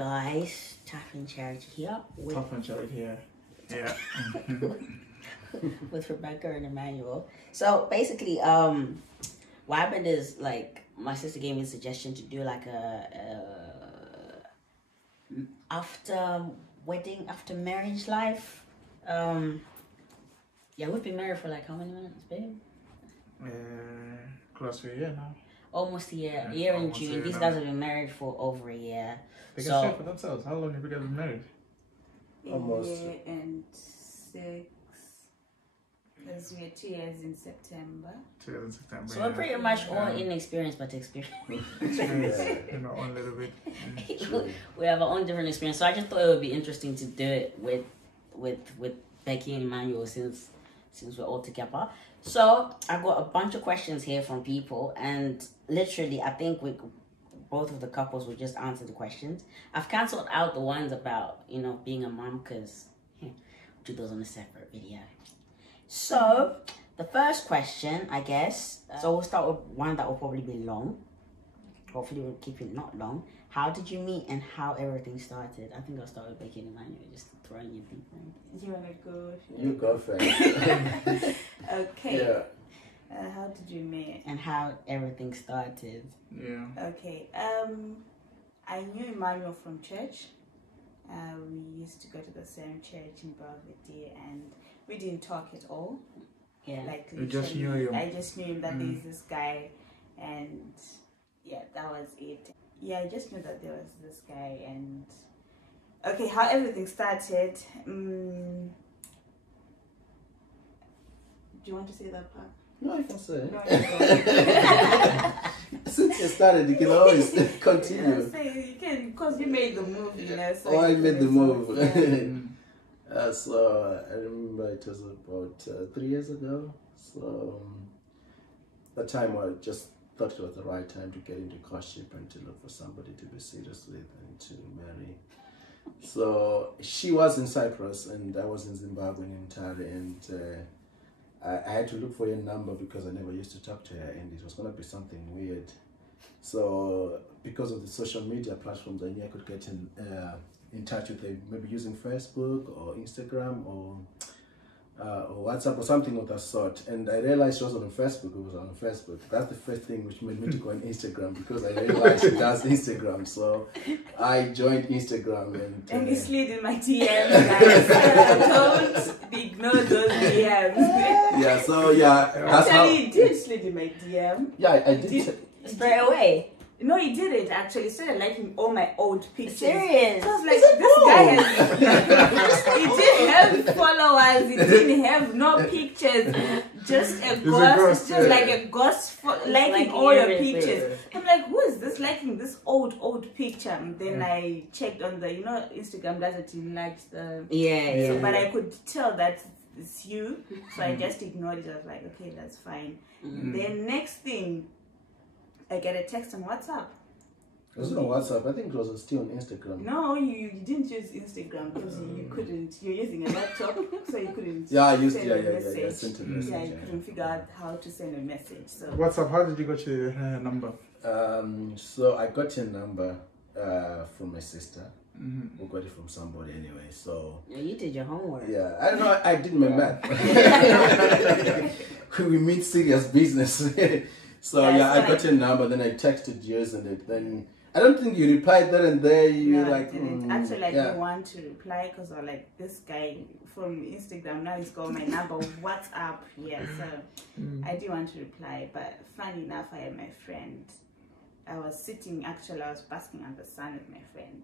guys, Taffin Charity here with Yeah. with Rebecca and Emmanuel. So basically, what happened is like my sister gave me a suggestion to do like a after wedding, after marriage life. Yeah, we've been married for like how many months, babe? Close to a year now. Almost a year. Yeah, A year in almost a June. year These now. guys have been married for over a year. They can say for themselves. How long have you guys been married? Almost. A year and 6. Because we're 2 years in September. 2 years in September. So we're pretty much all inexperienced but experienced. Experience in our own little bit. We have our own different experience. So I just thought it would be interesting to do it with Becky and Emmanuel since we're all together. So I got a bunch of questions here from people, and literally I think both of the couples will just answer the questions. I've cancelled out the ones about being a mom because we'll do those on a separate video. So the first question, I guess, so we'll start with one that will probably be long. Hopefully we'll keep it not long. How did you meet and how everything started? I think I'll start with Becky and Emmanuel, just throwing you deep. You want to go? You go first. Okay. Yeah. How did you meet? And how everything started. Yeah. Okay. I knew Emmanuel from church. We used to go to the same church in Belvedere, and we didn't talk at all. Yeah. Like You just knew him. I just knew him that there's this guy, and yeah, that was it. Yeah, I just knew that there was this guy, and okay, how everything started. Do you want to say that part? No, I can say. No, you don't. Since you started, you can always continue. You can, because you made the move, So I made the move. Yeah. So I remember it was about 3 years ago. So that time I just thought it was the right time to get into courtship and to look for somebody to be serious with and to marry. So she was in Cyprus and I was in Zimbabwe in Italy, and I had to look for her number because I never used to talk to her, and it was going to be something weird. So because of the social media platforms, I knew I could get in touch with her, maybe using Facebook or Instagram or WhatsApp or something of that sort. And I realized she wasn't on Facebook. It was on Facebook. That's the first thing which made me to go on Instagram, because I realized she does Instagram. So I joined Instagram and you slid in my DMs, guys. Don't ignore those DMs. Yeah, so yeah. That's Actually, you did slid in my DM. Yeah, I did. Straight away. No, he did it actually. He started liking all my old pictures. Serious? So I was like, this guy has. He didn't have followers. He didn't have no pictures. Just a ghost. Just like a ghost liking all your pictures. I'm like, who is this liking this old picture? And then I checked on the, Instagram doesn't enlarge the. Yeah. So, but I could tell that it's you. So I just ignored it. I was like, okay, that's fine. Then next thing, I get a text on WhatsApp. It wasn't on WhatsApp. I think it was still on Instagram. No, you didn't use Instagram because you couldn't. You're using a laptop, so you couldn't. Yeah, I used send I message. sent a message. Yeah, you couldn't figure out how to send a message. So WhatsApp, how did you get your number? So I got your number from my sister. Who got it from somebody anyway. So Yeah, you did your homework. yeah, I don't know. I did my math. We meet serious business. So yeah, I got your number, then I texted yours, and then I don't think you replied there and there. You no, like I didn't. Actually, I didn't want to reply because I was like, this guy from Instagram, now he's got my number, WhatsApp. Yeah, so I didn't want to reply. But funny enough, I had my friend. I was basking on the sun with my friend,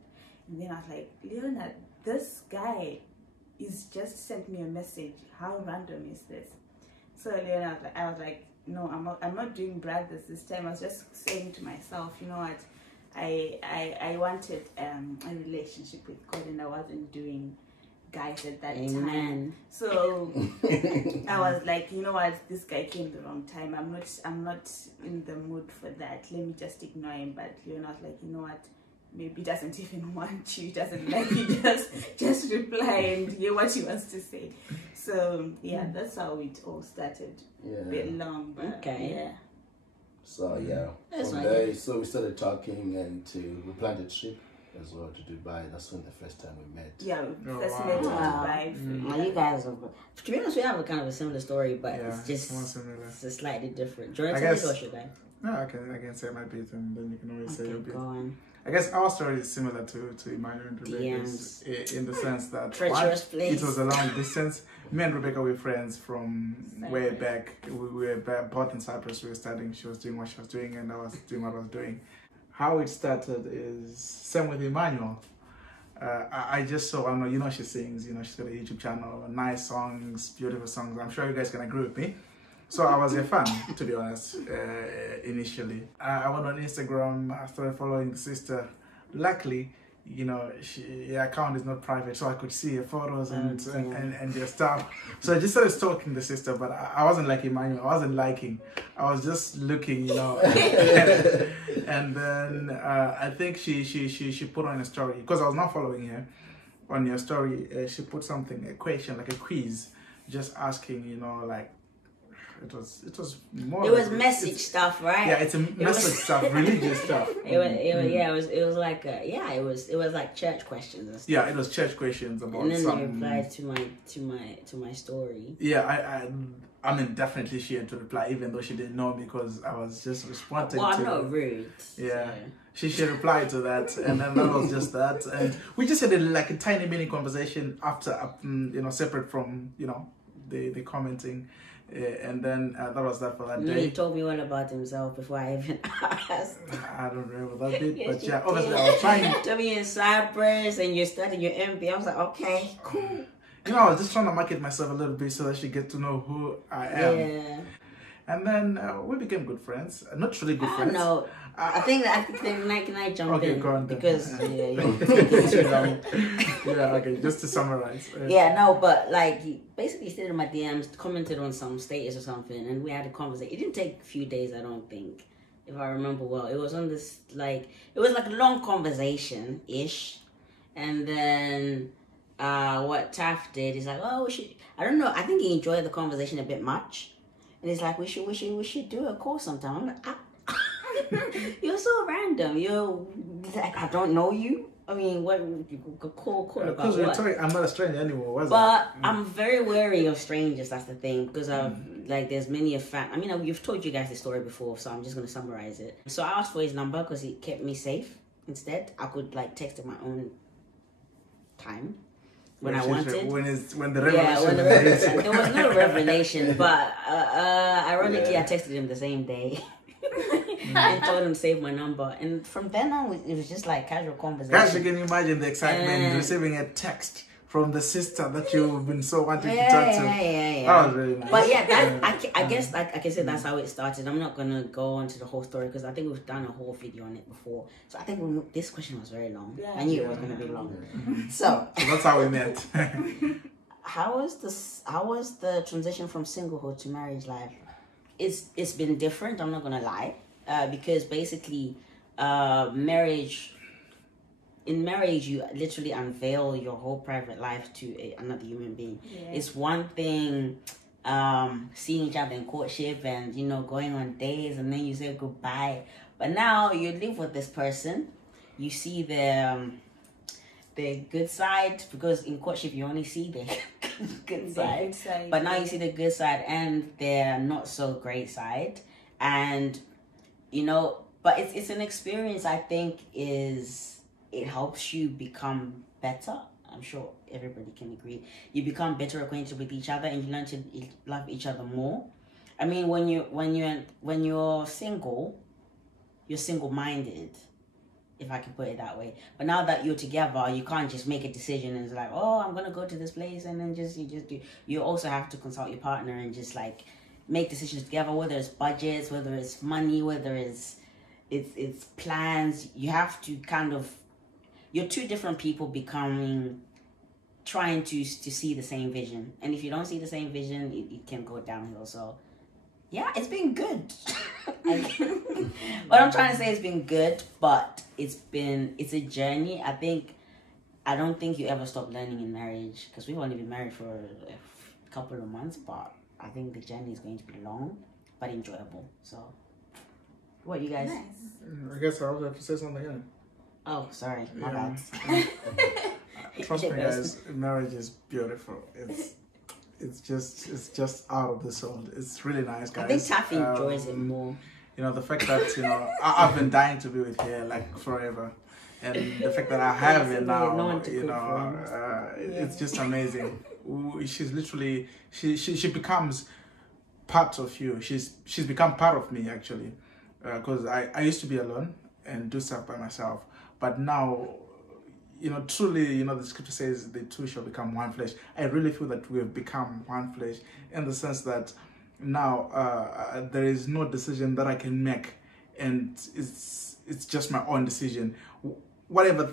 and then I was like, Leonard, this guy is just sent me a message. How random is this? So Leonard, I was like, no, I'm not doing brothers this time. I was just saying to myself, you know what, I wanted a relationship with God, and I wasn't doing guys at that time. So I was like, you know what, this guy came the wrong time. I'm not in the mood for that. Let me just ignore him. But you're not like, you know what, maybe he doesn't even want you, doesn't like you, just reply and hear what he wants to say. So yeah, that's how it all started. Yeah. A bit long, but yeah. So yeah, That's from fine. there, so we started talking, and we planned a trip as well to Dubai. That's when the first time we met. Yeah, Oh, that's wow. met in Wow. Dubai. Well, you guys are, to be honest, we have a kind of a similar story, but Yeah, it's just more similar. it's a slightly different. Do you want I to tell guess- us or should I? No, I can say my bit, and then you can always say Okay, your bit. go on. I guess our story is similar to Emmanuel and Rebecca's in the sense that Treacherous place. it was a long distance. Me and Rebecca were friends from way Cyprus. back. We were both in Cyprus. We were studying. She was doing what she was doing, and I was doing what I was doing. How it started is same with Emmanuel. I just saw, I know, you know, she sings, you know, she's got a YouTube channel, nice songs, beautiful songs. I'm sure you guys can agree with me. So I was a fan, to be honest, initially. I went on Instagram, I started following the sister. Luckily, you know, her account is not private, so I could see her photos and their stuff. So I just started stalking the sister, but I wasn't like Emmanuel. I wasn't liking. I was just looking, you know. And then I think she put on a story, because I was not following her. On your story, she put something, a question, like a quiz, just asking, you know, like, it was more. It was like- message it's- stuff, right? Yeah, it's a message stuff, religious stuff. It was like it was like church questions and stuff. Yeah, it was church questions about And then some. they replied to my story. Yeah, I mean, definitely she had to reply, even though she didn't know, because I was just responding Well, to. I'm not rude. Yeah. so. She replied to that, and then that was just that, and we just had like a tiny mini conversation after, you know, separate from, you know, the commenting, and then that was that for that And then day. he told me all about himself before I even asked. I don't remember that bit, Yes, but you yeah, obviously did. I was trying. Told me in Cyprus and you're studying your MBA. I was like, okay, cool. You know, I was just trying to market myself a little bit so that she get to know who I am. Yeah. And then we became good friends. Not really good I friends. don't know. I think can I jump Okay, in? go on then. Because you're taking too long. Yeah, okay, just to summarize. Yeah, no, but like he basically stayed in my DMs, commented on some status or something, and we had a conversation. It didn't take a few days, I don't think, if I remember well. It was on this like it was like a long conversation ish, and then what Taff did is like, oh, we should. I don't know. I think he enjoyed the conversation a bit much, and he's like, we should do a call sometime. I'm like, you're so random. You're like, I don't know you. I mean, what you could call about Because we're what? talking, I'm not a stranger anymore, was But it? I'm very wary of strangers. That's the thing, because like there's many a fact. I mean, you've told you guys the story before, so I'm just gonna summarize it. So I asked for his number because he kept me safe. Instead, I could like text at my own time when I wanted. When the revelation when the was revelation, made. there was no revelation, but ironically, I texted him the same day. And told him to save my number, and from then on it was just like casual conversation. Guys, you can imagine the excitement receiving a text from the sister that you've been so wanting to talk to. Yeah. That was really nice. But yeah, I guess like I can say that's how it started. I'm not gonna go on to the whole story because I think we've done a whole video on it before. So I think this question was very long. Yeah. I knew it was gonna be long. So So that's how we met. how was the transition from singlehood to marriage life? It's been different. I'm not gonna lie, because basically, marriage. In marriage, you literally unveil your whole private life to another human being. Yeah. It's one thing seeing each other in courtship and, you know, going on dates and then you say goodbye. But now you live with this person. You see the good side, because in courtship you only see the good side. But now you see the good side and their not so great side. And, you know, but it's an experience I think it helps you become better. I'm sure everybody can agree. You become better acquainted with each other and you learn to love each other more. I mean, when you're single, you're single-minded, if I can put it that way. But now that you're together, you can't just make a decision and it's like, oh, I'm gonna go to this place and then you just do. You also have to consult your partner and just like make decisions together, whether it's budgets, whether it's money, whether it's plans. You have to kind of, you're two different people trying to see the same vision. And if you don't see the same vision, it can go downhill. So yeah, it's been good. What I'm trying to say, it's been good, but it's a journey. I don't think you ever stop learning in marriage, because we've only been married for a couple of months, but I think the journey is going to be long but enjoyable. So what you guys? Nice. I guess I also have to say something. Yeah. Oh, sorry, my Yeah. bad. Trust me, guys, marriage is beautiful. It's just out of this world. It's really nice, guys. I think Taffy enjoys it more. You know, the fact that, you know, I've been dying to be with her like forever. And the fact that I have it now, you know, it's just amazing. She's literally, she becomes part of you. She's become part of me, actually. Because I used to be alone and do stuff by myself. But now, you know, truly, you know, the scripture says the two shall become one flesh. I really feel that we have become one flesh in the sense that now there is no decision that I can make, and it's just my own decision. Whatever,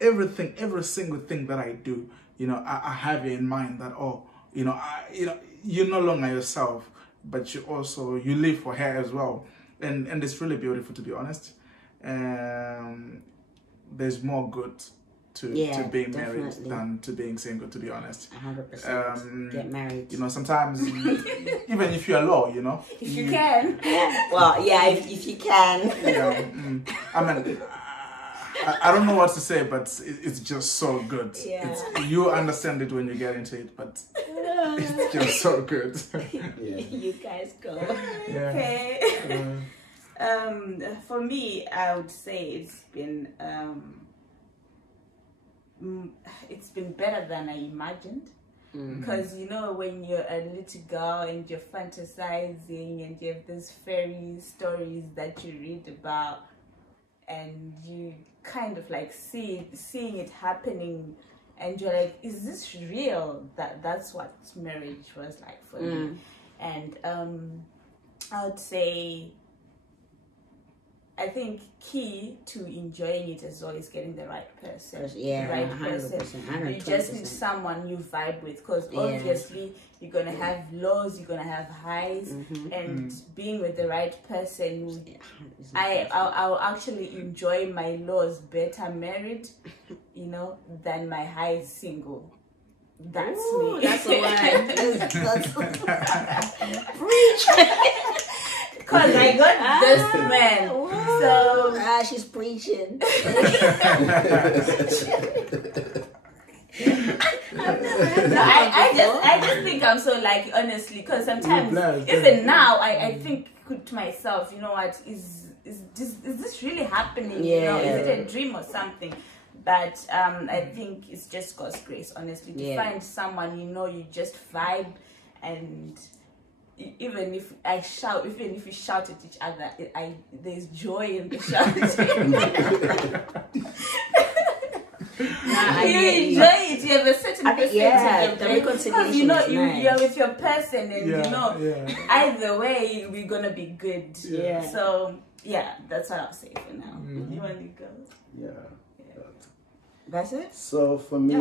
everything, every single thing that I do, you know, I have it in mind that, oh, you know, you're no longer yourself, but you live for her as well, and it's really beautiful, to be honest. There's more good to being married than to being single, to be honest. 100%. Get married. You know, sometimes even if you're low, you know, if you can. Well, yeah, if you can. Yeah, I mean, I don't know what to say, but it's just so good. Yeah. You understand it when you get into it, but it's just so good. Yeah. You guys go. Yeah. Okay. For me, I would say it's been better than I imagined. Because, you know, when you're a little girl and you're fantasizing and you have these fairy stories that you read about, and you kind of like seeing it happening, and you're like, is this real? That's what marriage was like for me. And I would say, I think key to enjoying it as well is getting the right person. Yeah, the right 100%, person. 120%. You just need someone you vibe with, because obviously you're gonna have lows, you're gonna have highs, and being with the right person, I'll actually enjoy my lows better married, you know, than my highs single. That's me. That's a word. Preach. Because I got this man. So she's preaching. I just think I'm so lucky, honestly, because sometimes even now I think to myself, you know what, is this really happening? Yeah. You know, is it a dream or something? But I think it's just God's grace, honestly, to find someone, you know, you just vibe, and even if you shout at each other, there's joy in the shouting. You enjoy it. You have a certain perspective. The reconciliation. You know, is nice. you're with your person, and you know, either way, we're gonna be good. Yeah. So yeah, that's what I'll say for now. You want to go? Yeah. That's it. So for me, I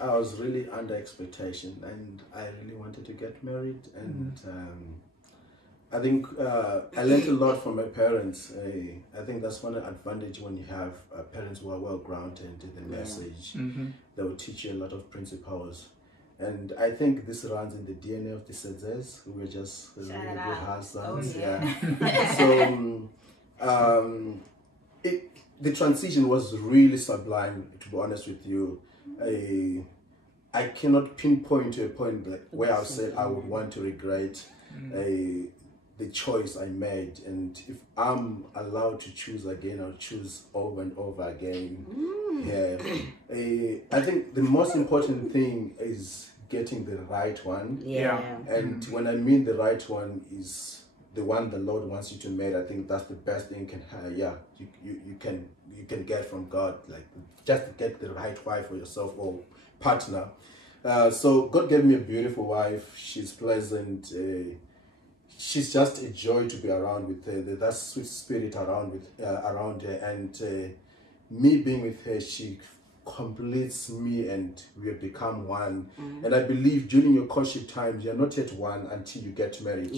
I was really under expectation, and I really wanted to get married, and I think I learned a lot from my parents. I think that's one advantage when you have parents who are well grounded in the message. They will teach you a lot of principles, and I think this runs in the DNA of the Sedzes, who were just really good husbands. So the transition was really sublime, to be honest with you. I cannot pinpoint to a point where I said I would want to regret the choice I made, and if I'm allowed to choose again, I'll choose over and over again. I think the most important thing is getting the right one. And when I mean the right one is the one the Lord wants you to marry. I think that's the best thing you can get from God, like just to get the right wife for yourself or partner. So God gave me a beautiful wife. She's pleasant. She's just a joy to be around with her. That sweet spirit around her, and me being with her, she completes me, and we have become one. And I believe during your courtship times, you're not yet one until you get married.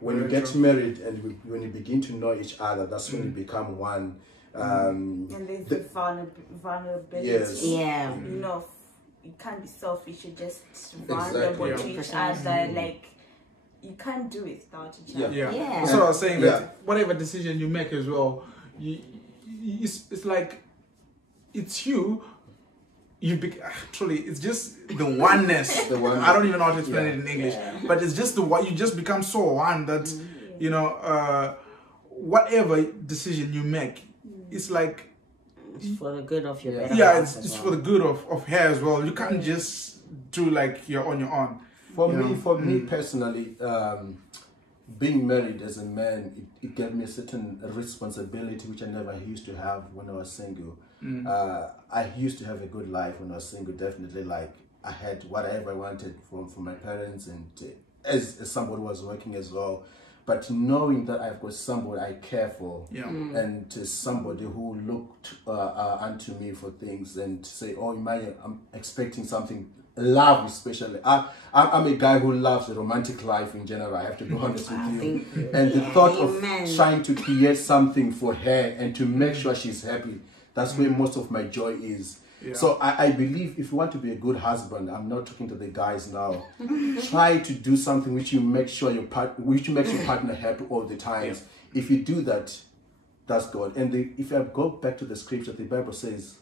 When you get married and when you begin to know each other, that's when you become one. And there's the vulnerability. You know, you can't be selfish. You're just vulnerable to each other. Like, you can't do it without each other. That's what I was saying. That whatever decision you make as well, it's like it's you. Truly, it's just the oneness. The oneness. I don't even know how to explain it in English, but it's just you just become so one that you know, whatever decision you make, it's like it's for the good of your better yeah, half it's well. for the good of her as well. You can't just do like you're on your own. For me personally, being married as a man, it gave me a certain responsibility which I never used to have when I was single. I used to have a good life when I was single, definitely. Like, I had whatever I wanted from my parents, and as somebody who was working as well. But knowing that I've got somebody I care for, and somebody who looked unto me for things and say, oh, Emmanuel, I'm expecting something, love especially. I'm a guy who loves the romantic life in general, I have to be honest with you. And the thought of trying to create something for her and to make sure she's happy, that's where most of my joy is. Yeah. So I believe if you want to be a good husband, I'm not talking to the guys now, try to do something which you make sure which makes your partner happy all the times. Yeah. If you do that, that's God. And if I go back to the scripture, the Bible says,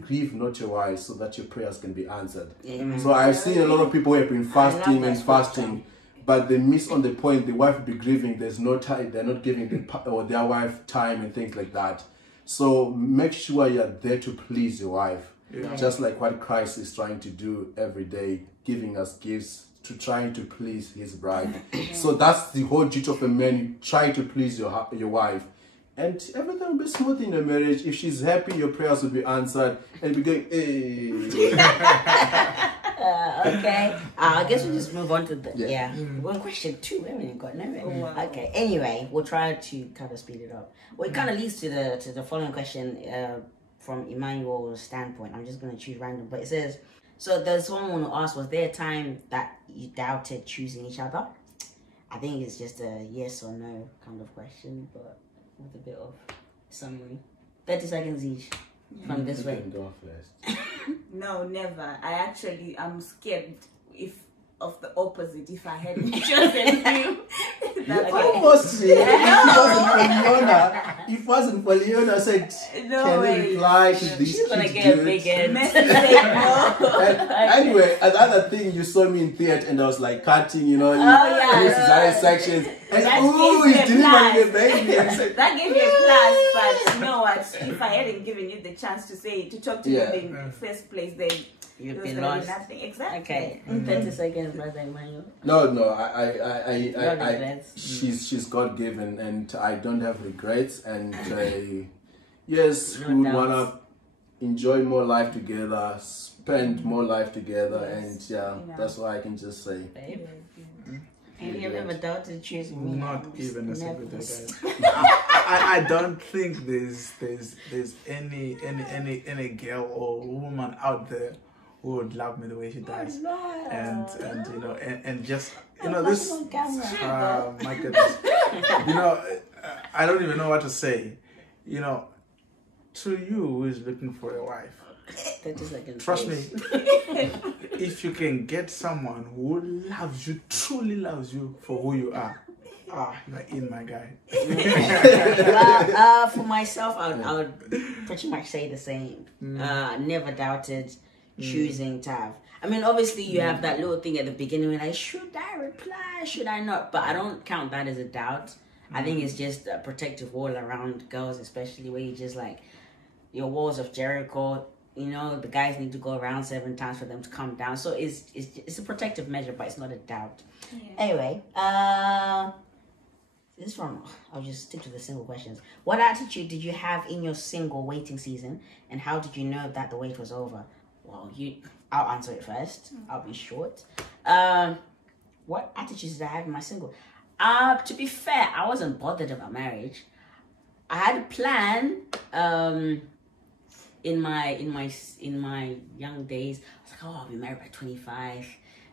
grieve not your wives so that your prayers can be answered. So I've seen a lot of people who have been fasting and fasting, but they miss on the point. The wife will be grieving, there's no time, they're not giving their wife time and things like that. So make sure you're there to please your wife. Just like what Christ is trying to do every day, giving us gifts to trying to please his bride. So that's the whole duty of a man. You try to please your wife, and everything will be smooth in your marriage. If she's happy, your prayers will be answered, and be going, hey. Okay. I guess we'll just move on to the Well, question 2. We haven't even got nowhere. Oh, wow. Okay. Anyway, we'll try to kind of speed it up. Well, it kind of leads to the following question. From Emmanuel's standpoint, I'm just going to choose random, but it says, so there's someone who asked, was there a time that you doubted choosing each other? I think it's just a yes or no kind of question, but with a bit of summary. 30 seconds each from this way. Go first. No, never. I'm scared of the opposite if I hadn't chosen him. Almost. If it wasn't for Leona, I said, no can way. you reply to these She's gonna kids get a big head. Anyway, another thing, you saw me in theatre and I was like cutting, this is other sections. And he's delivering the baby. That gave you a plus, but you know what? If I hadn't given you the chance to talk to you in the first place, then you'd be lost. Nothing. Exactly. Okay. 30 seconds, brother Emmanuel. No, she's God given, and I don't have regrets. And yes, we wanna enjoy more life together, spend more life together, and that's what I can just say. Have you ever doubted choosing me? Not even a single day, guys. I don't think there's any girl or woman out there who would love me the way she does, and just this. My goodness, I don't even know what to say. To you who is looking for a wife, 30 seconds. trust me, if you can get someone who loves you, truly loves you for who you are, you're in, my guy. Well, for myself, I would pretty much say the same. Never doubted choosing to have. I mean, obviously, you have that little thing at the beginning when like, should I reply? Should I not? But I don't count that as a doubt. I think it's just a protective wall around girls, especially where you just like your walls of Jericho. The guys need to go around 7 times for them to come down. So it's a protective measure, but it's not a doubt. Yeah. Anyway, this one, I'll just stick to the single questions. What attitude did you have in your single waiting season, and how did you know that the wait was over? Well, I'll answer it first. I'll be short. What attitudes did I have in my single? To be fair, I wasn't bothered about marriage. I had a plan. In my young days, I was like, I'll be married by 25,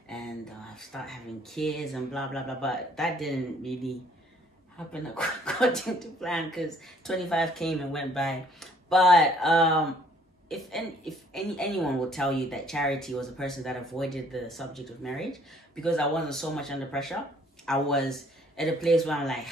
and I'll start having kids and blah blah blah. But that didn't really happen according to plan, because 25 came and went by. But if anyone will tell you that Charity was a person that avoided the subject of marriage, because I wasn't so much under pressure. I was at a place where I'm like,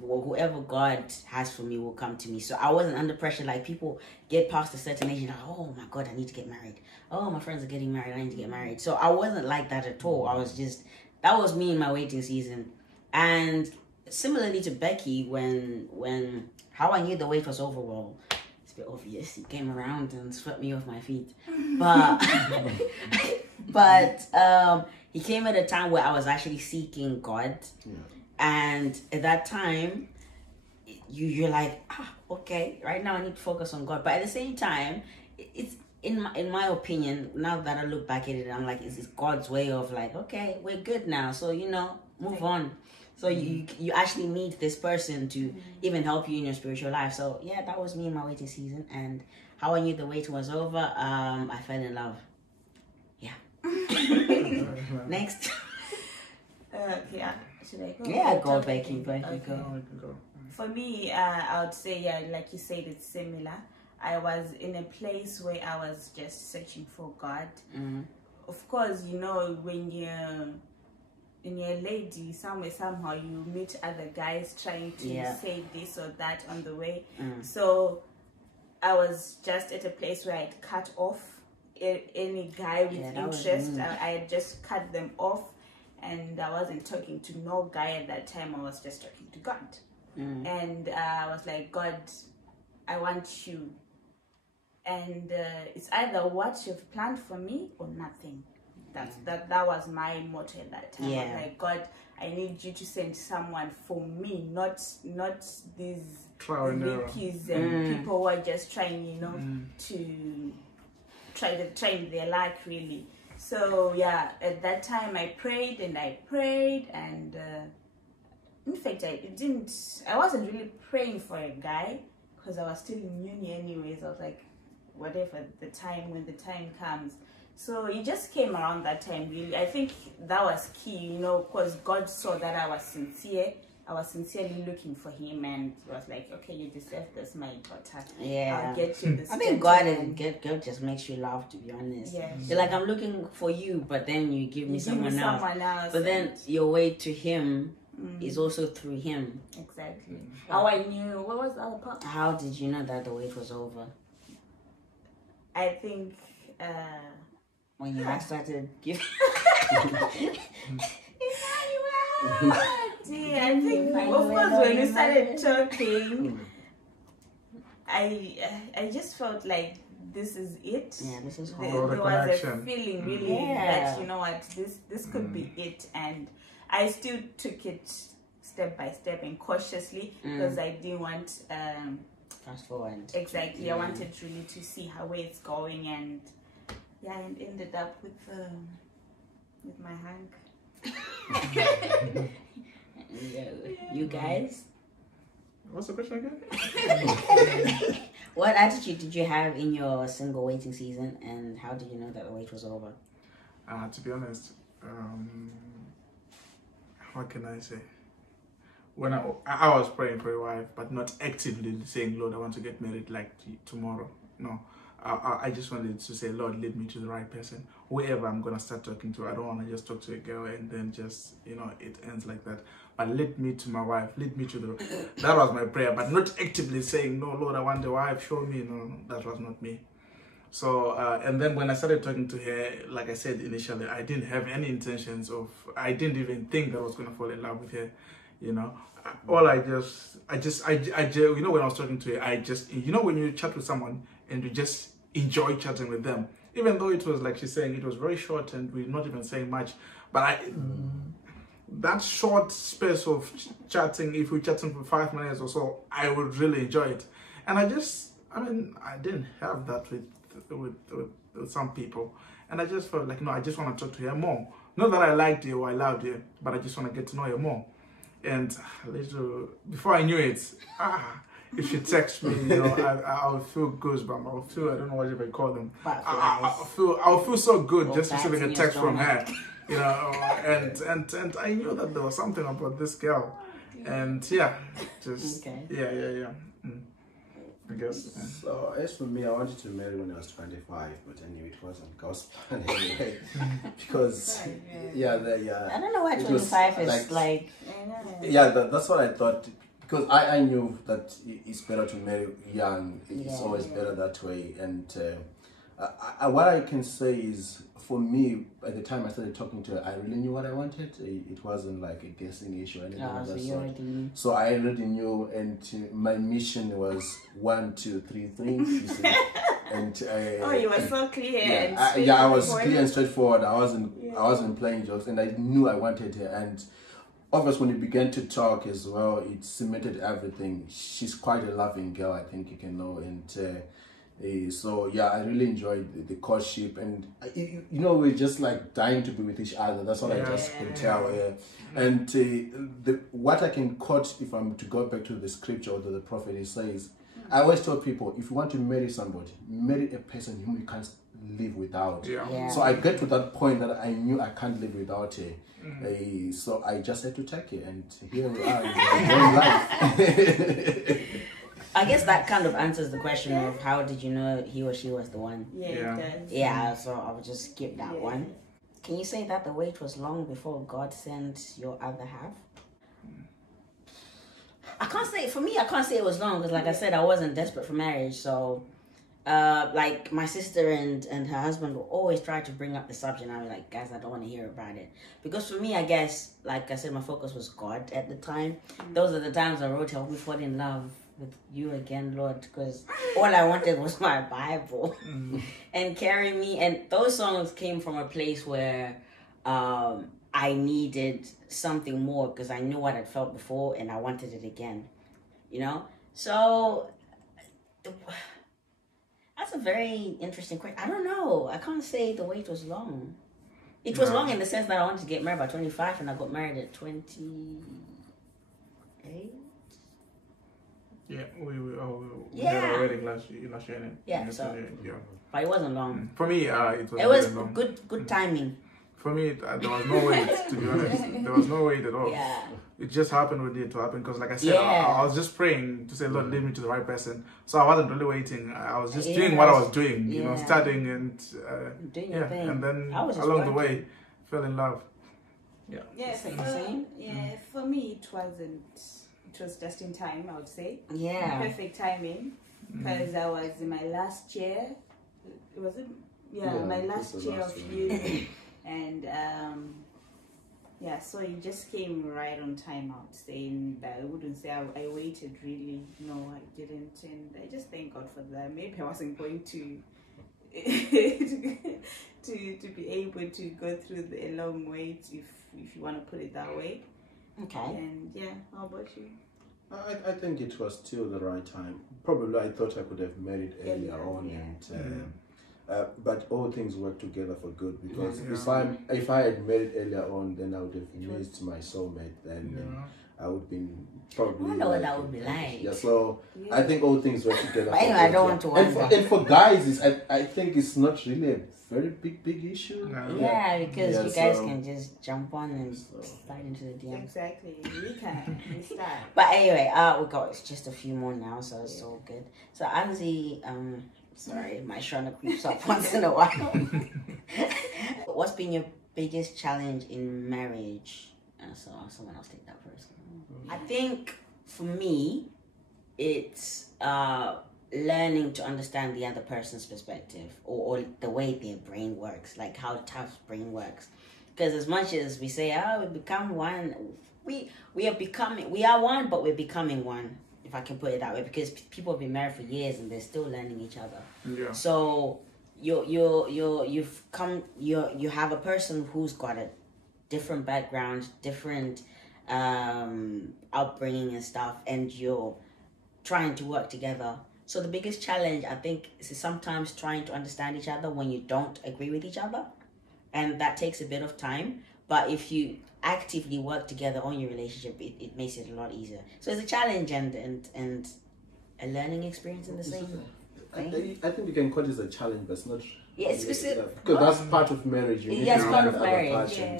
whoever God has for me will come to me. So I wasn't under pressure. Like, people get past a certain age and like, oh my God, I need to get married. Oh, my friends are getting married, I need to get married. So I wasn't like that at all. I was just, that was me in my waiting season. And similarly to Becky, when how I knew the wait was over, well, it's a bit obvious. He came around and swept me off my feet. But he came at a time where I was actually seeking God. Yeah. And at that time, you're like, okay, right now I need to focus on God. But at the same time, it's in my opinion, now that I look back at it, I'm like, it's God's way of like, okay, we're good now, so move on. So you actually need this person to even help you in your spiritual life. So yeah, that was me in my waiting season. And how I knew the wait was over, I fell in love. Yeah. Next. Yeah. Should I go? Yeah, go, Becky. Okay. Go. For me, I would say, yeah, like you said, it's similar. I was in a place where I was just searching for God. Of course, when you're a lady, somehow you meet other guys trying to say this or that on the way. So I was just at a place where I'd cut off any guy with interest. I had just cut them off. And I wasn't talking to no guy at that time. I was just talking to God. And I was like, God, I want you. And it's either what you've planned for me or nothing. That was my motto at that time. I was like, God, I need you to send someone for me, not these rookies and people who are just trying, to try their luck, really. So yeah, at that time I prayed, and in fact I wasn't really praying for a guy, because I was still in uni anyways. I was like, whatever, when the time comes. So it just came around that time, really. I think that was key, because God saw that I was sincere. I was sincerely looking for him, and was like, okay, you deserve this, my daughter. Yeah. I'll get you this. I think God just makes you laugh, to be honest. Yeah. You're like, I'm looking for you, but then you give me someone else. But then your way to him is also through him. Exactly. How I knew, what was the other part? How did you know that the wait was over? I think when you started giving I think, of course, when we started talking, I just felt like this is it. Yeah, this is there was a feeling really that, you know what, this could be it. And I still took it step by step and cautiously, because I didn't want fast forward. Exactly. I wanted really to see how it's going, and and ended up with my Hank. You guys? What's the question again? What attitude did you have in your single waiting season, and how did you know that the wait was over? To be honest, what can I say? When I was praying for a wife, but not actively saying, Lord, I want to get married like tomorrow. No, I just wanted to say, Lord, lead me to the right person. Whoever I'm going to start talking to, I don't want to just talk to a girl and then just, it ends like that. But lead me to my wife, lead me to the... That was my prayer, but not actively saying, no, Lord, I want a wife, show me. No, that was not me. So, and then when I started talking to her, like I said initially, I didn't have any intentions of... I didn't even think I was going to fall in love with her. All I just, when I was talking to her, I just, when you chat with someone and you just enjoy chatting with them, even though it was, like she's saying, it was very short and we're not even saying much, but that short space of chatting, if we're chatting for 5 minutes or so, I would really enjoy it. And I didn't have that with some people. And I just felt like, no, I just want to talk to her more. Not that I liked her or I loved her, but I just want to get to know her more. And before I knew it, if she texts me, I'll feel goosebumps. I'll feel, I don't know what you call them. I'll feel so good just receiving a text from her, and I knew that there was something about this girl, and I guess. Yeah. So as for me, I wanted to marry when I was 25, but anyway, it wasn't God's plan anyway. Because I don't know why 25 is like. Yeah, that's what I thought. because I knew that it's better to marry young. It's always better that way. And what I can say is, for me, at the time I started talking to her, I really knew what I wanted. It wasn't like a guessing issue or anything of that sort. So I already knew, and my mission was 1, 2, 3 things. You see. And you were so clear. I was clear and straightforward. I wasn't playing jokes, and I knew I wanted her. And obviously, when we began to talk as well, it cemented everything. She's quite a loving girl, I think you can know, and so yeah, I really enjoyed the courtship, and we're just like dying to be with each other. That's what I just can tell. And what I can quote, if I'm to go back to the scripture or the prophet, it says, I always tell people, if you want to marry somebody, marry a person whom you can't live without. So I get to that point that I knew I can't live without her. So I just had to take it, and here we are enjoying life. I guess that kind of answers the question of how did you know he or she was the one? It does. Yeah, so I'll just skip that one. Can you say that the wait was long before God sent your other half? I can't say, for me, I can't say it was long because like I said, I wasn't desperate for marriage. So like my sister and her husband will always try to bring up the subject, and I was like, guys, I don't want to hear about it. Because for me, I guess, like I said, my focus was God at the time. Those are the times I wrote, help me fall in love with you again, Lord, because all I wanted was my Bible and carry me. And those songs came from a place where I needed something more because I knew what I'd felt before and I wanted it again, So that's a very interesting question. I don't know. I can't say the wait was long. It was long in the sense that I wanted to get married by 25 and I got married at 28. Yeah, we had a wedding last year. But it wasn't long. For me, it was long. good timing. For me, there was no wait, to be honest. There was no wait at all. Yeah. It just happened when it needed to happen. Because like I said, I was just praying to say, Lord, lead me to the right person. So I wasn't really waiting. I was just doing what I was doing, studying and doing your thing. And then along the way, fell in love. For me, it was just in time, I would say. Yeah. Perfect timing. Because I was in my last year. Was it? My last year of uni. And so it just came right on time, I would say. And I wouldn't say I waited really. No, I didn't. And I just thank God for that. Maybe I wasn't going to to be able to go through a long wait, if you want to put it that way. Okay. And how about you? I think it was still the right time. Probably I thought I could have married earlier on, and but all things work together for good, because if I had married earlier on, then I would have missed my soulmate. Then I would have been probably. I wonder what that would be like. Yeah, so I think all things work together. But anyway, I don't want to wonder. And for guys, I think it's not really a very big issue. Yeah, because you guys can just jump on and slide into the DM. Exactly, we can. We start. But anyway, we got just a few more now, so it's all good. So Anzi, sorry, my Shona creeps up once in a while. What's been your biggest challenge in marriage? So someone else take that first. I think for me, it's learning to understand the other person's perspective, or the way their brain works, like how Taf's brain works. Because as much as we say, we become one, we are one, but we're becoming one, if I can put it that way, because people have been married for years and they're still learning each other. Yeah. So you have a person who's got a different background, different upbringing and stuff, and you're trying to work together. So the biggest challenge, I think, is sometimes trying to understand each other when you don't agree with each other, and that takes a bit of time. But if you actively work together on your relationship, it makes it a lot easier. So it's a challenge and a learning experience in the same thing. I think you can call it a challenge, but it's not. Yeah, it's because that's part of marriage. Yes, part of marriage. Yeah.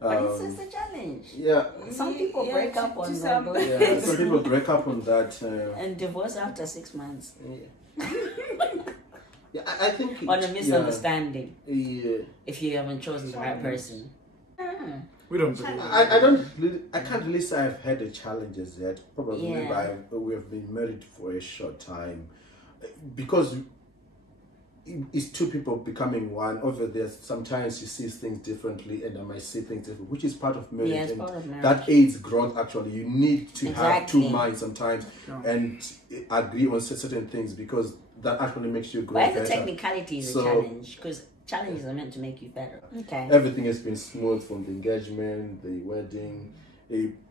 But it's a challenge. Yeah. Some people break up on that. Yeah, some people break up on that. And divorce after 6 months. Yeah. Yeah, I think on a misunderstanding. Yeah. If you haven't chosen the right person. We don't believe. I can't really say I've had the challenges yet. Probably, Yeah. but we have been married for a short time, because it's two people becoming one. Over there, sometimes you see things differently, and I might see things different, which is part of marriage. Yeah, it's and part of marriage. that aids growth. Actually, you need to have two Exactly. minds sometimes and agree on certain things, because that actually makes you grow But better. the technicality is a challenge, because challenges are meant to make you better. Okay. Everything has been smooth from the engagement, the wedding.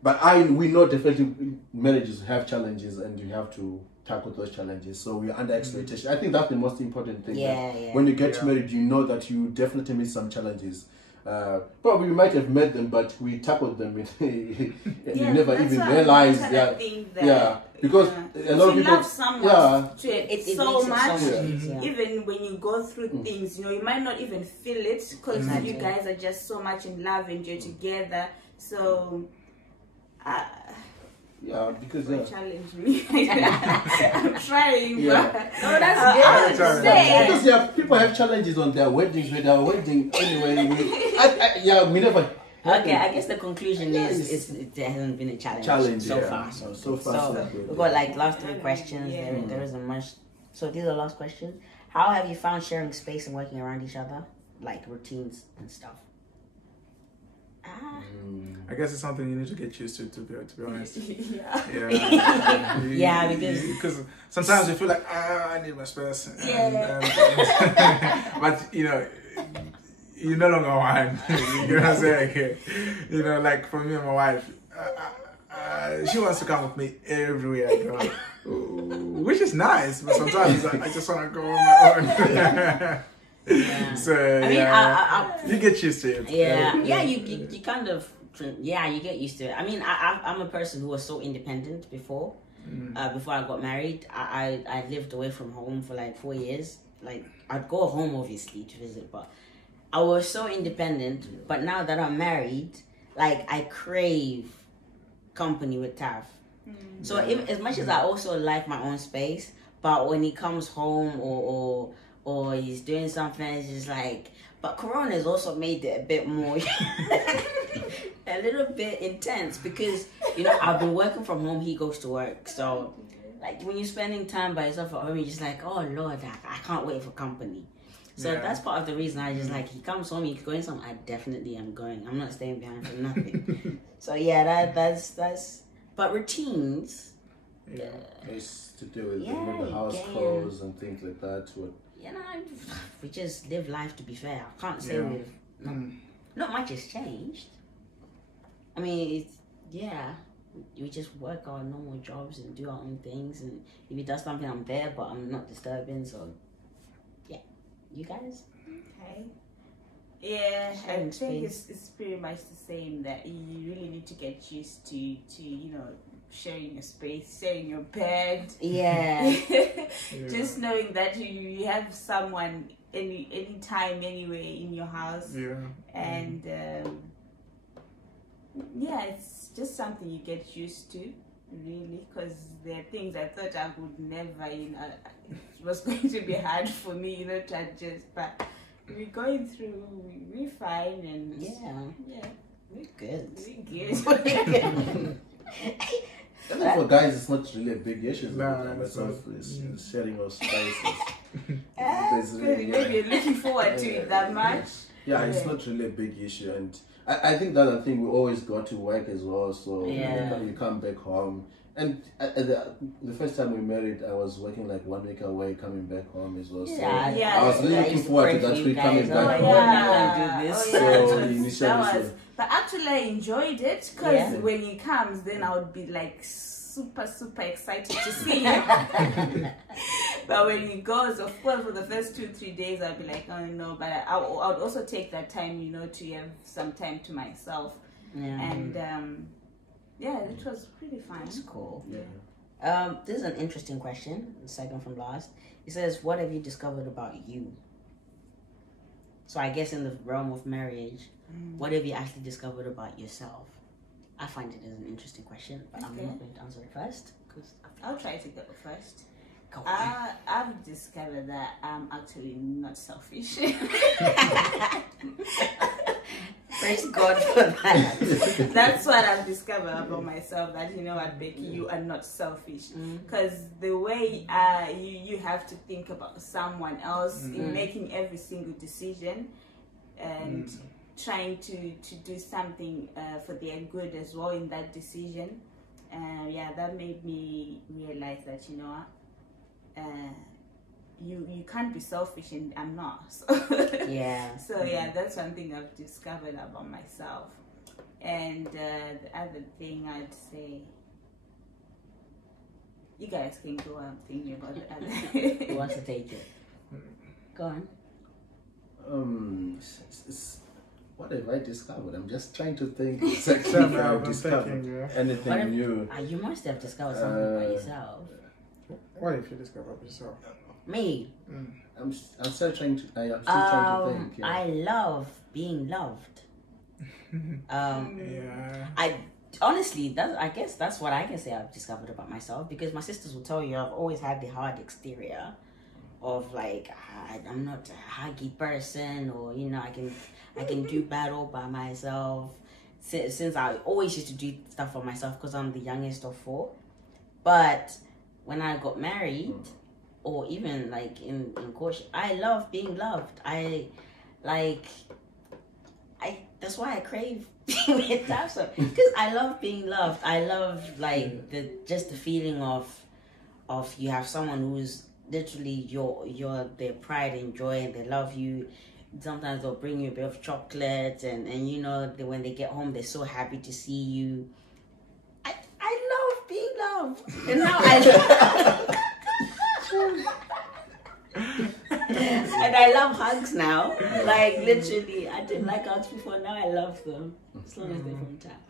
But we know definitely marriages have challenges, and you have to tackle those challenges. So we're under expectation. I think that's the most important thing. Yeah, that yeah. When you get married, you know that you definitely meet some challenges. Probably we might have met them, but we tackled them and you never even realized that. Because a lot of people love someone it so makes it much. so much easier. Even when you go through things, you know, you might not even feel it, because you guys are just so much in love and you're together. So because challenge me. I'm trying, but No, that's good. because people have challenges on their weddings. With our wedding anyway, we never. Okay, I guess the conclusion is there hasn't been a challenge so far. So we've got like last 3 questions. There isn't much. So these are last questions. How have you found sharing space and working around each other, like routines and stuff? I guess it's something you need to get used to be honest. Yeah, because sometimes you feel like I need my space. But you know, you no longer want. You know what I'm saying? You know, like for me and my wife, she wants to come with me everywhere I go, which is nice. But sometimes I just want to go on my own. So I mean, you get used to it. You kind of you get used to it. I mean, I'm a person who was so independent before. Before I got married, I lived away from home for like 4 years. Like I'd go home obviously to visit, but I was so independent. But now that I'm married, like I crave company with Tav. So as much as I also like my own space, but when he comes home or he's doing something, it's just like, but Corona has also made it a bit more, a little bit intense, because, you know, I've been working from home, he goes to work. So, like, when you're spending time by yourself at home, you're just like, oh, Lord, I can't wait for company. So that's part of the reason I just like, he comes home, he's going somewhere, I definitely am going. I'm not staying behind for nothing. So, yeah, that's, but routines. It's to do with the house chores and things like that. You know, we just live life, to be fair. I can't say not much has changed. I mean, we just work our normal jobs and do our own things, and if he does something, I'm there, but I'm not disturbing. So, yeah, you guys. Okay. Yeah, I think it's pretty much the same. That you really need to get used to you know, sharing your space, sharing your bed. Yeah. Just knowing that you have someone anytime, anywhere in your house. Yeah. And it's just something you get used to, really, because there are things I thought I would never, you know, it was going to be hard for me, you know, to adjust, but we're going through, we're fine, and we're good. We're good. I think for guys, it's not really a big issue. Myself is sharing our spaces. Maybe you're looking forward to it that much. Yeah, it's not really a big issue, and I think the other thing, we always go to work as well, so you come back home. And the first time we married, I was working like 1 week away, coming back home as well. So I was really looking forward to that week coming back home. But actually, I enjoyed it, because when he comes, then I would be like super excited to see him. But when he goes, of course, for the first 2-3 days, I'll be like, oh no. But I would also take that time, you know, to have some time to myself. And it was pretty fun. That's cool. This is an interesting question, the second from last. It says, what have you discovered about you? So I guess in the realm of marriage, what have you actually discovered about yourself? I find it as an interesting question, but I'm not going to answer it first. I'll try to go first. Go on. I've discovered that I'm actually not selfish. Praise God for that. That's what I've discovered about myself, that you know what, Becky, you are not selfish, because the way you have to think about someone else in making every single decision and trying to do something for their good as well in that decision. Yeah, that made me realize that, you know what, you can't be selfish, and I'm not. So Yeah. So yeah, that's one thing I've discovered about myself. And the other thing I'd say, you guys can go on thinking about the other. Who wants to take it? Go on. What have I discovered? I'm just trying to think exactly if I've discovered anything new. You must have discovered something by yourself. What if you discover yourself? Me. I'm still trying to. I'm still trying to think. Yeah. I love being loved. Yeah. I honestly, I guess that's what I can say I've discovered about myself, because my sisters will tell you I've always had the hard exterior of like I'm not a huggy person, or you know I can do battle by myself. Since I always used to do stuff for myself because I'm the youngest of 4, but when I got married, or even like in courtship, I love being loved. That's why I crave being with Tafsa, because I love being loved. I love like the feeling of you have someone who's literally you're their pride and joy, and they love you. Sometimes they'll bring you a bit of chocolate, and you know when they get home they're so happy to see you. I love being loved, and now I and I love hugs now. Like literally, I didn't like hugs before. Now I love them, as long as they're from Taf.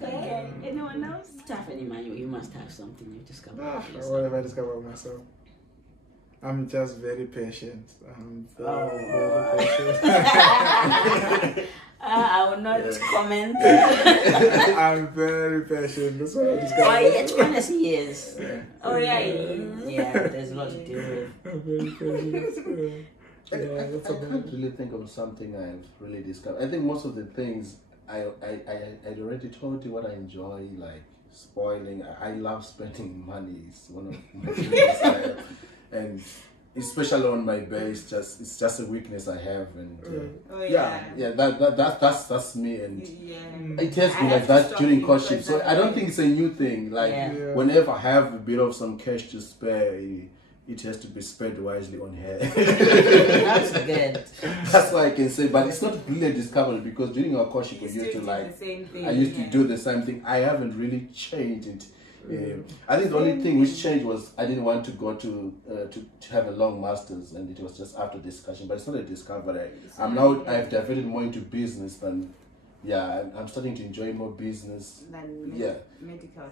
Okay. Anyone else? Taf and Emmanuel, you must have something you discovered. What have I discovered about myself? I'm just very patient. I'm very patient. I will not comment. I'm very patient. That's what I discovered. Why, each one as he is. Oh yeah. Yeah, there's a lot to deal with. I'm very patient. I can't really think of something I've really discovered. I think most of the things I already told you what I enjoy, like spoiling. I love spending money. It's one of my things I have. And especially on my base, it's just a weakness I have, and that's me, and it has been like that during courtship. So I don't think it's a new thing. Like whenever I have a bit of some cash to spare, it has to be spent wisely on her. That's good. That's why I can say, but it's not really a discovery, because during our courtship we used to I used to do the same thing. I haven't really changed it. I think the only thing which changed was I didn't want to go to have a long master's, and it was just after discussion. But it's not a discovery. I've diverted more into business than I'm starting to enjoy more business than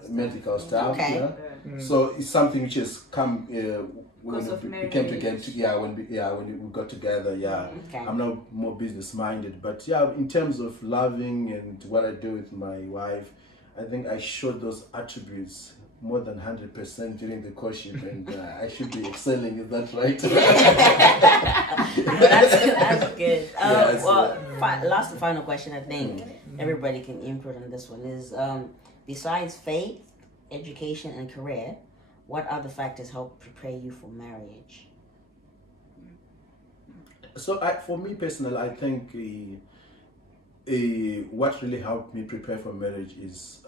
medical stuff. Okay. Yeah. So it's something which has come when we became together. When we got together. Okay. I'm now more business minded. But in terms of loving and what I do with my wife, I think I showed those attributes more than 100% during the courtship, and I should be excelling. Is that right? That's good. Last and final question, I think everybody can input on this one is, besides faith, education, and career, what other factors help prepare you for marriage? So for me personally, I think what really helped me prepare for marriage is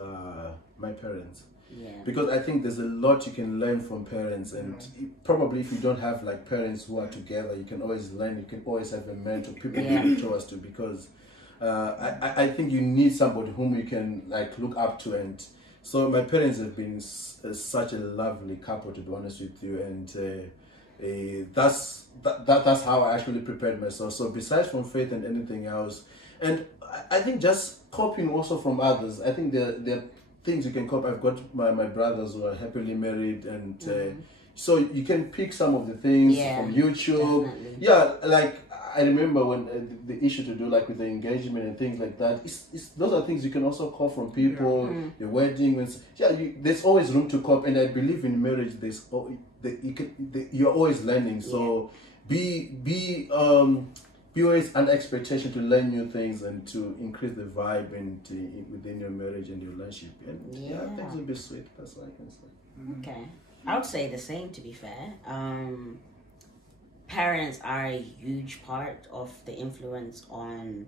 my parents. Yeah. Because I think there's a lot you can learn from parents, and probably if you don't have like parents who are together, you can always learn. You can always have a mentor, people you can trust to, because I think you need somebody whom you can like look up to. And so my parents have been such a lovely couple, to be honest with you, and that's how I actually prepared myself. So besides from faith and anything else, and I think just copying also from others. I think there are things you can copy. I've got my brothers who are happily married, and so you can pick some of the things from YouTube. Definitely. Yeah, like I remember when the issue to do like with the engagement and things like that. Those are things you can also call from people. The wedding, there's always room to copy, and I believe in marriage. You're always learning. So be always an expectation to learn new things and to increase the vibe within your marriage and your relationship. And yeah, things will be sweet. That's all I can say. Okay. I would say the same, to be fair. Parents are a huge part of the influence on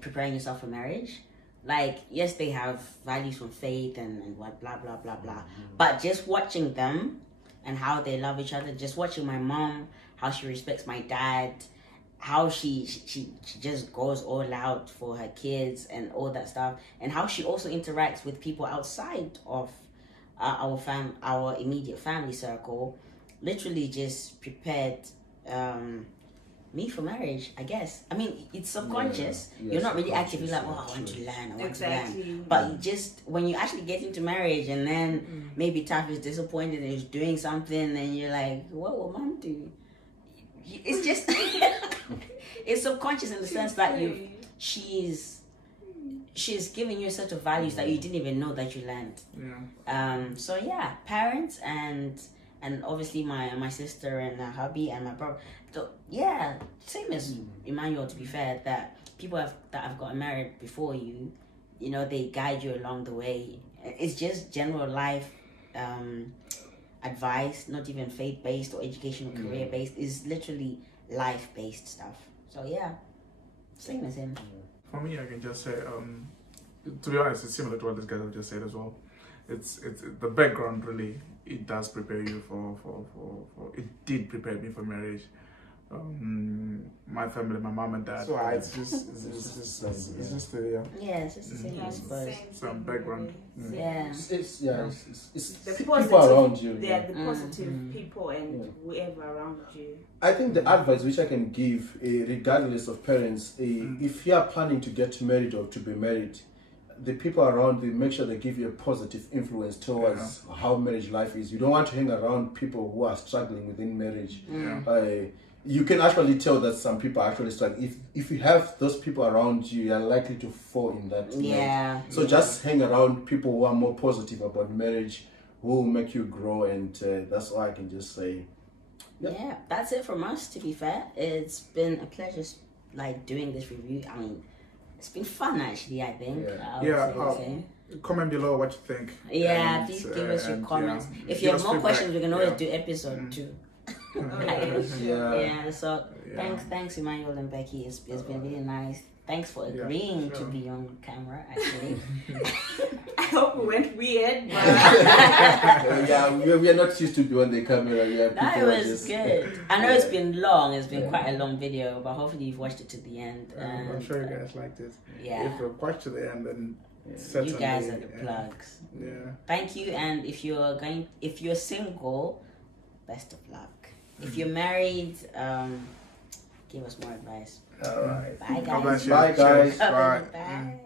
preparing yourself for marriage. Like, yes, they have values from faith and what blah blah blah blah, but just watching them and how they love each other, just watching my mom, how she respects my dad, how she just goes all out for her kids and all that stuff, and how she also interacts with people outside of our immediate family circle, literally just prepared me for marriage, I guess. I mean, it's subconscious. Yeah, you're not really actively like, oh, I want to learn, I want to learn. But just when you actually get into marriage and then maybe Taf is disappointed and he's doing something and you're like, what will mom do? It's just, it's subconscious in the sense that she's giving you a set of values that you didn't even know that you learned. Yeah. So yeah, parents and obviously my sister and hubby and my brother. So yeah, same as Emmanuel, to be fair, that people that have gotten married before you, you know, they guide you along the way. It's just general life advice, not even faith-based or educational career-based. It's literally life-based stuff. So yeah, same as him. For me, I can just say, to be honest, it's similar to what this guy have just said as well. It's the background, really, it does prepare you for it did prepare me for marriage. My family, my mom and dad. So it's just the it's just the same, I suppose. Some background. It's the people positive, around you. They are the positive people and whoever around you. I think the advice which I can give, regardless of parents, if you are planning to get married or to be married, the people around you, make sure they give you a positive influence towards how marriage life is. You don't want to hang around people who are struggling within marriage. You can actually tell that some people are actually struggling. If you have those people around you, you are likely to fall in that. So just hang around people who are more positive about marriage, who will make you grow, and that's all I can just say. Yeah, that's it from us, to be fair. It's been a pleasure like doing this review. I mean, it's been fun actually, I think. Comment below what you think. Yeah, please give us your comments. If you have more questions, we can always do episode 2. So thanks Emmanuel and Becky. It's been really nice. Thanks for agreeing to be on camera, actually. I hope it went weird. But we are not used to be on the camera. That was good. I know it's been long. It's been quite a long video, but hopefully you've watched it to the end. I'm sure you guys liked it. Yeah. If you watch to the end, then you guys are the plugs. Yeah. Thank you. And if you're single, best of luck. If you're married, give us more advice. All right. Bye guys. Bye guys. Bye.